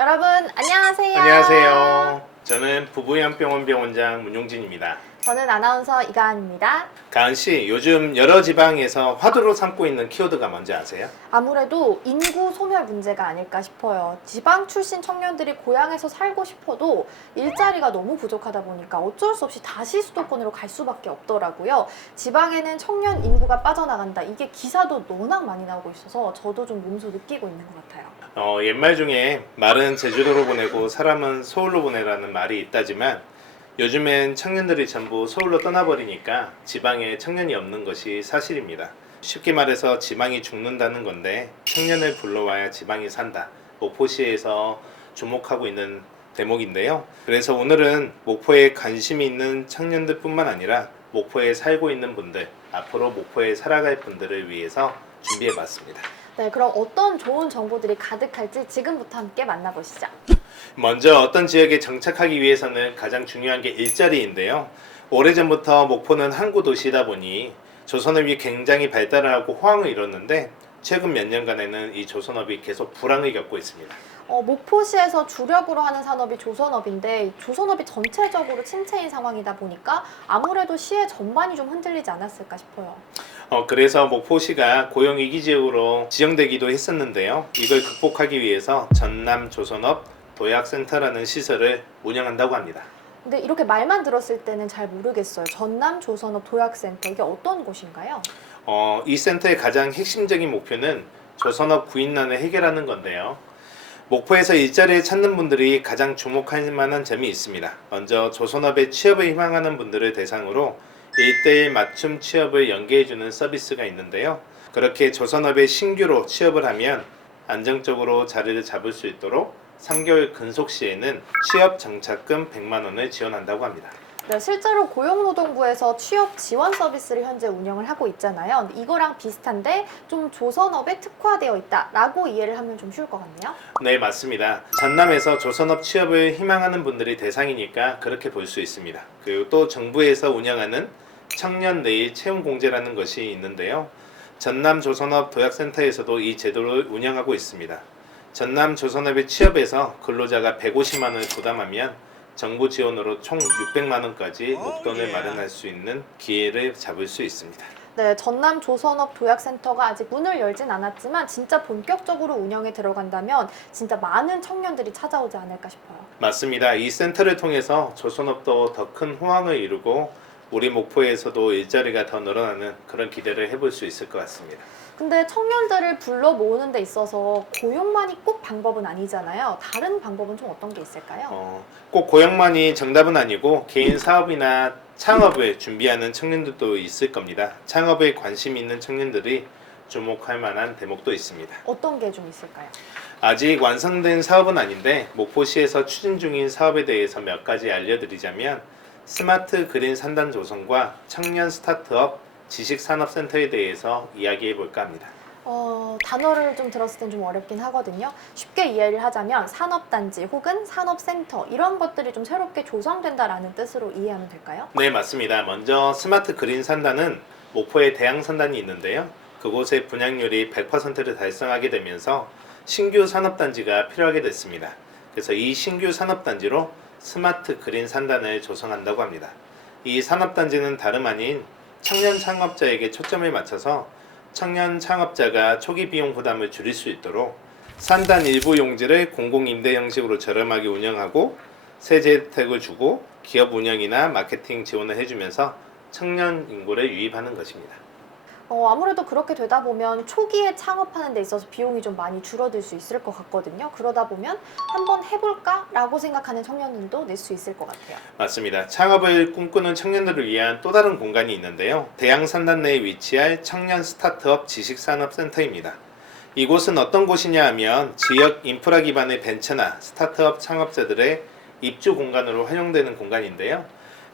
여러분 안녕하세요. 안녕하세요. 저는 부부연병원 병원장 문용진입니다. 저는 아나운서 이가은입니다. 가은 씨, 요즘 여러 지방에서 화두로 삼고 있는 키워드가 뭔지 아세요? 아무래도 인구 소멸 문제가 아닐까 싶어요. 지방 출신 청년들이 고향에서 살고 싶어도 일자리가 너무 부족하다 보니까 어쩔 수 없이 다시 수도권으로 갈 수밖에 없더라고요. 지방에는 청년 인구가 빠져나간다. 이게 기사도 워낙 많이 나오고 있어서 저도 좀 몸소 느끼고 있는 것 같아요. 옛말 중에 말은 제주도로 보내고 사람은 서울로 보내라는 말이 있다지만 요즘엔 청년들이 전부 서울로 떠나버리니까 지방에 청년이 없는 것이 사실입니다. 쉽게 말해서 지방이 죽는다는 건데 청년을 불러와야 지방이 산다. 목포시에서 주목하고 있는 대목인데요. 그래서 오늘은 목포에 관심이 있는 청년들 뿐만 아니라 목포에 살고 있는 분들, 앞으로 목포에 살아갈 분들을 위해서 준비해봤습니다. 네, 그럼 어떤 좋은 정보들이 가득할지 지금부터 함께 만나보시죠. 먼저 어떤 지역에 정착하기 위해서는 가장 중요한 게 일자리인데요. 오래전부터 목포는 항구 도시이다 보니 조선업이 굉장히 발달을 하고 호황을 이뤘는데 최근 몇 년간에는 이 조선업이 계속 불황을 겪고 있습니다. 목포시에서 주력으로 하는 산업이 조선업인데 조선업이 전체적으로 침체인 상황이다 보니까 아무래도 시의 전반이 좀 흔들리지 않았을까 싶어요. 그래서 목포시가 고용위기 지역으로 지정되기도 했었는데요. 이걸 극복하기 위해서 전남 조선업 도약센터라는 시설을 운영한다고 합니다. 근데 이렇게 말만 들었을 때는 잘 모르겠어요. 전남 조선업 도약센터, 이게 어떤 곳인가요? 이 센터의 가장 핵심적인 목표는 조선업 구인난을 해결하는 건데요. 목포에서 일자리를 찾는 분들이 가장 주목할 만한 점이 있습니다. 먼저 조선업에 취업을 희망하는 분들을 대상으로 1:1 맞춤 취업을 연계해주는 서비스가 있는데요. 그렇게 조선업에 신규로 취업을 하면 안정적으로 자리를 잡을 수 있도록 3개월 근속 시에는 취업 정착금 100만 원을 지원한다고 합니다. 네, 실제로 고용노동부에서 취업 지원 서비스를 현재 운영을 하고 있잖아요. 근데 이거랑 비슷한데 좀 조선업에 특화되어 있다라고 이해를 하면 좀 쉬울 것 같네요. 네, 맞습니다. 전남에서 조선업 취업을 희망하는 분들이 대상이니까 그렇게 볼 수 있습니다. 그리고 또 정부에서 운영하는 청년 내일 채용 공제라는 것이 있는데요. 전남 조선업 도약센터에서도 이 제도를 운영하고 있습니다. 전남 조선업에 취업해서 근로자가 150만 원을 부담하면 정부 지원으로 총 600만 원까지 목돈을 마련할 수 있는 기회를 잡을 수 있습니다. 네, 전남 조선업 도약센터가 아직 문을 열진 않았지만 진짜 본격적으로 운영에 들어간다면 진짜 많은 청년들이 찾아오지 않을까 싶어요. 맞습니다. 이 센터를 통해서 조선업도 더 큰 호황을 이루고 우리 목포에서도 일자리가 더 늘어나는 그런 기대를 해볼 수 있을 것 같습니다. 근데 청년들을 불러 모으는 데 있어서 고용만이 꼭 방법은 아니잖아요. 다른 방법은 좀 어떤 게 있을까요? 꼭 고용만이 정답은 아니고 개인 사업이나 창업을 준비하는 청년들도 있을 겁니다. 창업에 관심 있는 청년들이 주목할 만한 대목도 있습니다. 어떤 게 좀 있을까요? 아직 완성된 사업은 아닌데 목포시에서 추진 중인 사업에 대해서 몇 가지 알려드리자면 스마트 그린 산단 조성과 청년 스타트업 지식산업센터에 대해서 이야기해 볼까 합니다. 단어를 좀 들었을 땐 좀 어렵긴 하거든요. 쉽게 이해를 하자면 산업단지 혹은 산업센터 이런 것들이 좀 새롭게 조성된다라는 뜻으로 이해하면 될까요? 네, 맞습니다. 먼저 스마트 그린 산단은 목포에 대양 산단이 있는데요. 그곳의 분양률이 100%를 달성하게 되면서 신규 산업단지가 필요하게 됐습니다. 그래서 이 신규 산업단지로 스마트 그린 산단을 조성한다고 합니다. 이 산업단지는 다름 아닌 청년 창업자에게 초점을 맞춰서 청년 창업자가 초기 비용 부담을 줄일 수 있도록 산단 일부 용지를 공공임대 형식으로 저렴하게 운영하고 세제 혜택을 주고 기업 운영이나 마케팅 지원을 해주면서 청년 인구를 유입하는 것입니다. 아무래도 그렇게 되다 보면 초기에 창업하는 데 있어서 비용이 좀 많이 줄어들 수 있을 것 같거든요. 그러다 보면 한번 해볼까? 라고 생각하는 청년들도 낼 수 있을 것 같아요. 맞습니다. 창업을 꿈꾸는 청년들을 위한 또 다른 공간이 있는데요. 대양산단 내에 위치할 청년 스타트업 지식산업센터입니다. 이곳은 어떤 곳이냐 하면 지역 인프라 기반의 벤처나 스타트업 창업자들의 입주 공간으로 활용되는 공간인데요.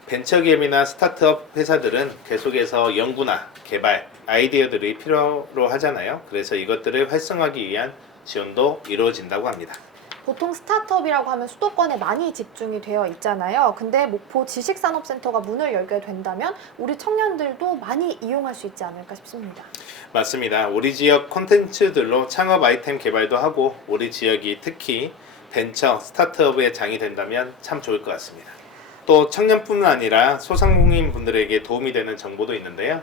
벤처기업이나 스타트업 회사들은 계속해서 연구나 개발, 아이디어들이 필요로 하잖아요. 그래서 이것들을 활성화하기 위한 지원도 이루어진다고 합니다. 보통 스타트업이라고 하면 수도권에 많이 집중이 되어 있잖아요. 근데 목포 지식산업센터가 문을 열게 된다면 우리 청년들도 많이 이용할 수 있지 않을까 싶습니다. 맞습니다. 우리 지역 콘텐츠들로 창업 아이템 개발도 하고 우리 지역이 특히 벤처, 스타트업의 장이 된다면 참 좋을 것 같습니다. 또 청년뿐만 아니라 소상공인 분들에게 도움이 되는 정보도 있는데요.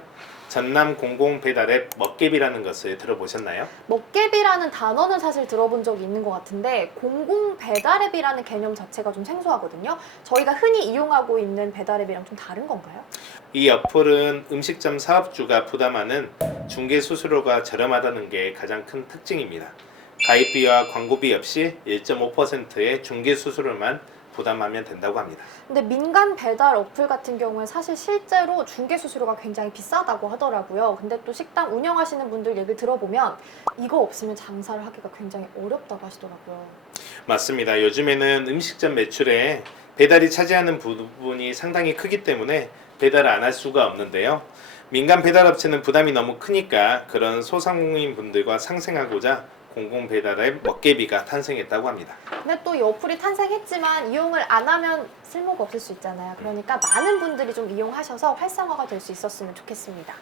전남 공공 배달앱 먹개비라는 것을 들어보셨나요? 먹개비라는 단어는 사실 들어본 적이 있는 것 같은데 공공 배달앱이라는 개념 자체가 좀 생소하거든요. 저희가 흔히 이용하고 있는 배달앱이랑 좀 다른 건가요? 이 어플은 음식점 사업주가 부담하는 중개 수수료가 저렴하다는 게 가장 큰 특징입니다. 가입비와 광고비 없이 1.5%의 중개 수수료만 부담하면 된다고 합니다. 근데 민간 배달 어플 같은 경우에 사실 실제로 중개 수수료가 굉장히 비싸다고 하더라고요. 근데 또 식당 운영하시는 분들 얘기를 들어보면 이거 없으면 장사를 하기가 굉장히 어렵다고 하시더라고요. 맞습니다. 요즘에는 음식점 매출에 배달이 차지하는 부분이 상당히 크기 때문에 배달을 안 할 수가 없는데요. 민간 배달업체는 부담이 너무 크니까 그런 소상공인 분들과 상생하고자 공공 배달앱 먹개비가 탄생했다고 합니다. 근데 또 이 어플이 탄생했지만 이용을 안 하면 쓸모가 없을 수 있잖아요. 그러니까 많은 분들이 좀 이용하셔서 활성화가 될 수 있었으면 좋겠습니다.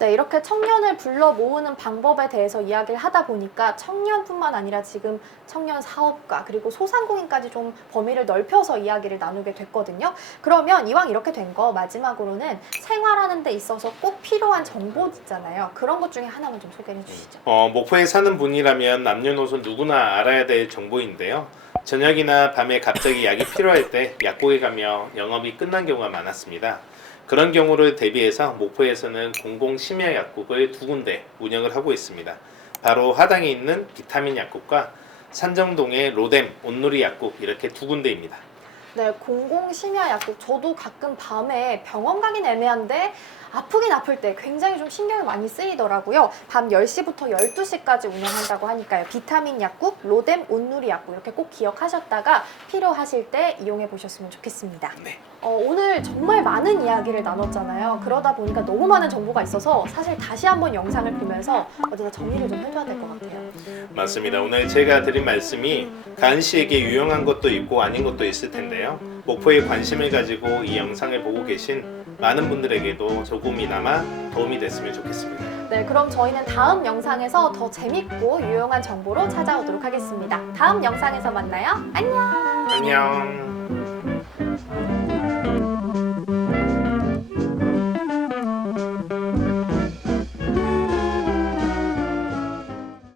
네, 이렇게 청년을 불러 모으는 방법에 대해서 이야기를 하다 보니까 청년뿐만 아니라 지금 청년 사업가 그리고 소상공인까지 좀 범위를 넓혀서 이야기를 나누게 됐거든요. 그러면 이왕 이렇게 된 거 마지막으로는 생활하는 데 있어서 꼭 필요한 정보 있잖아요. 그런 것 중에 하나만 좀 소개해 주시죠. 목포에 사는 분이라면 남녀노소 누구나 알아야 될 정보인데요. 저녁이나 밤에 갑자기 약이 필요할 때 약국에 가며 영업이 끝난 경우가 많았습니다. 그런 경우를 대비해서 목포에서는 공공심야약국을 2군데 운영을 하고 있습니다. 바로 하당에 있는 비타민 약국과 산정동의 로뎀 온누리 약국 이렇게 2군데입니다. 네, 공공심야약국 저도 가끔 밤에 병원 가긴 애매한데 아프긴 아플 때 굉장히 좀 신경이 많이 쓰이더라고요. 밤 10시부터 12시까지 운영한다고 하니까요. 비타민 약국, 로뎀, 온누리 약국 이렇게 꼭 기억하셨다가 필요하실 때 이용해 보셨으면 좋겠습니다. 네. 오늘 정말 많은 이야기를 나눴잖아요. 그러다 보니까 너무 많은 정보가 있어서 사실 다시 한번 영상을 보면서 어디다 정리를 좀 해줘야 될 것 같아요. 맞습니다. 오늘 제가 드린 말씀이 가은 씨에게 유용한 것도 있고 아닌 것도 있을 텐데요. 목포에 관심을 가지고 이 영상을 보고 계신 많은 분들에게도 조금이나마 도움이 됐으면 좋겠습니다. 네, 그럼 저희는 다음 영상에서 더 재밌고 유용한 정보로 찾아오도록 하겠습니다. 다음 영상에서 만나요. 안녕! 안녕.